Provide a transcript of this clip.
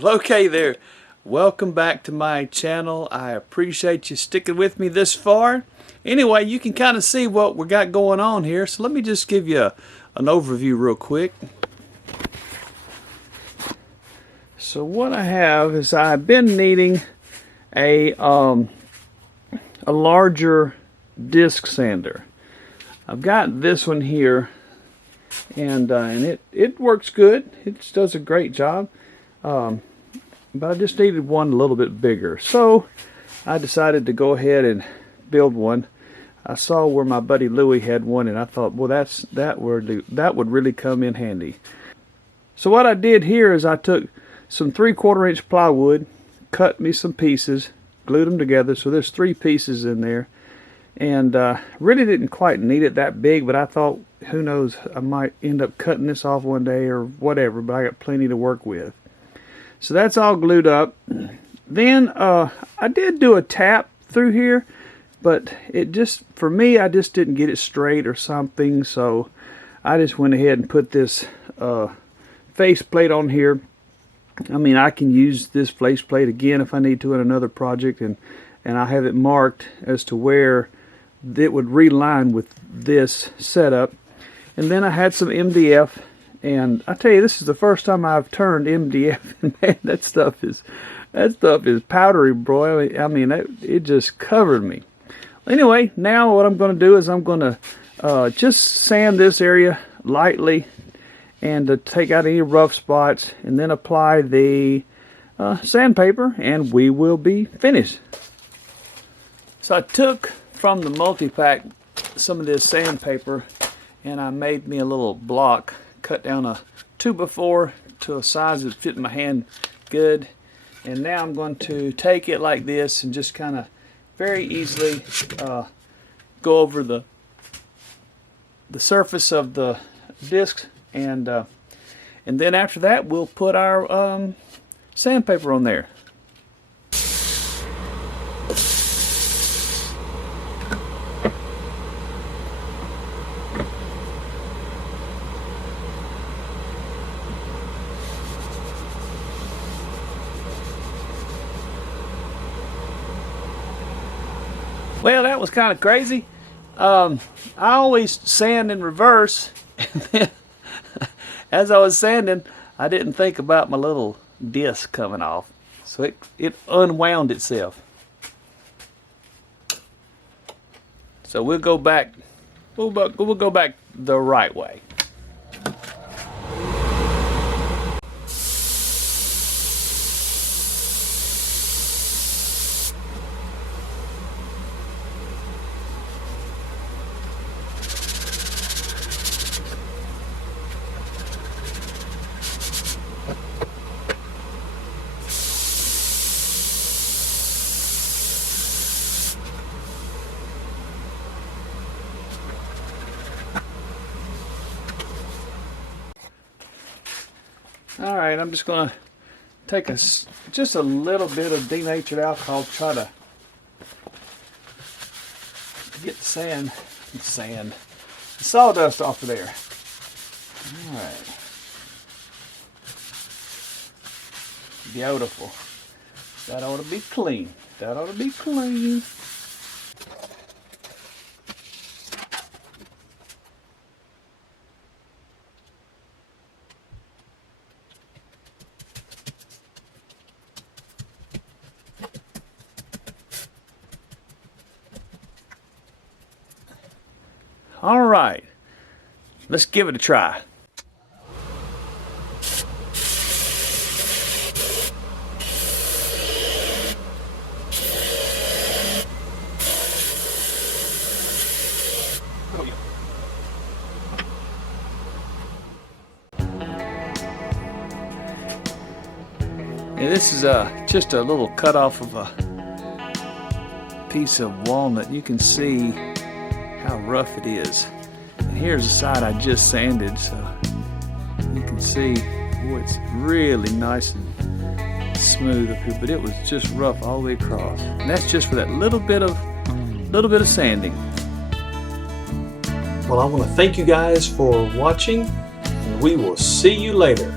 Well, okay there. Welcome back to my channel. I appreciate you sticking with me this far. Anyway, you can kind of see what we got going on here. So let me just give you an overview real quick. So what I have is I've been needing a larger disc sander. I've got this one here, and it works good. It does a great job. But I just needed one a little bit bigger, so I decided to go ahead and build one. I saw where my buddy Louie had one, and I thought, well, that would really come in handy. So what I did here is I took some 3/4 inch plywood, cut me some pieces, glued them together. So there's 3 pieces in there, and really didn't quite need it that big, but I thought, who knows, I might end up cutting this off one day or whatever. But I got plenty to work with. So that's all glued up. Then I did do a tap through here, but it just, for me, I just didn't get it straight or something. So I just went ahead and put this face plate on here. I mean, I can use this face plate again if I need to in another project, and I have it marked as to where it would reline with this setup. And then I had some MDF. And I tell you, this is the first time I've turned MDF, and man, that stuff is powdery, bro. I mean, it just covered me. Anyway, now what I'm going to do is I'm going to just sand this area lightly, and to take out any rough spots, and then apply the sandpaper, and we will be finished. So I took from the multi-pack some of this sandpaper, and I made me a little block. Cut down a 2x4 to a size that fit my hand good, and now I'm going to take it like this and just kind of very easily go over the surface of the disc, and then after that we'll put our sandpaper on there. Well, that was kind of crazy. I always sand in reverse, and then as I was sanding, I didn't think about my little disc coming off, so it unwound itself. So we'll go back. We'll go back the right way. All right, I'm just going to take just a little bit of denatured alcohol, try to get the sawdust off of there. All right. Beautiful. That ought to be clean. That ought to be clean. All right, let's give it a try. Yeah, this is just a little cut off of a piece of walnut. You can see how rough it is. And here's the side I just sanded, so you can see, boy, it's really nice and smooth up here, but it was just rough all the way across. And that's just for that little bit of sanding. Well, I want to thank you guys for watching, and we will see you later.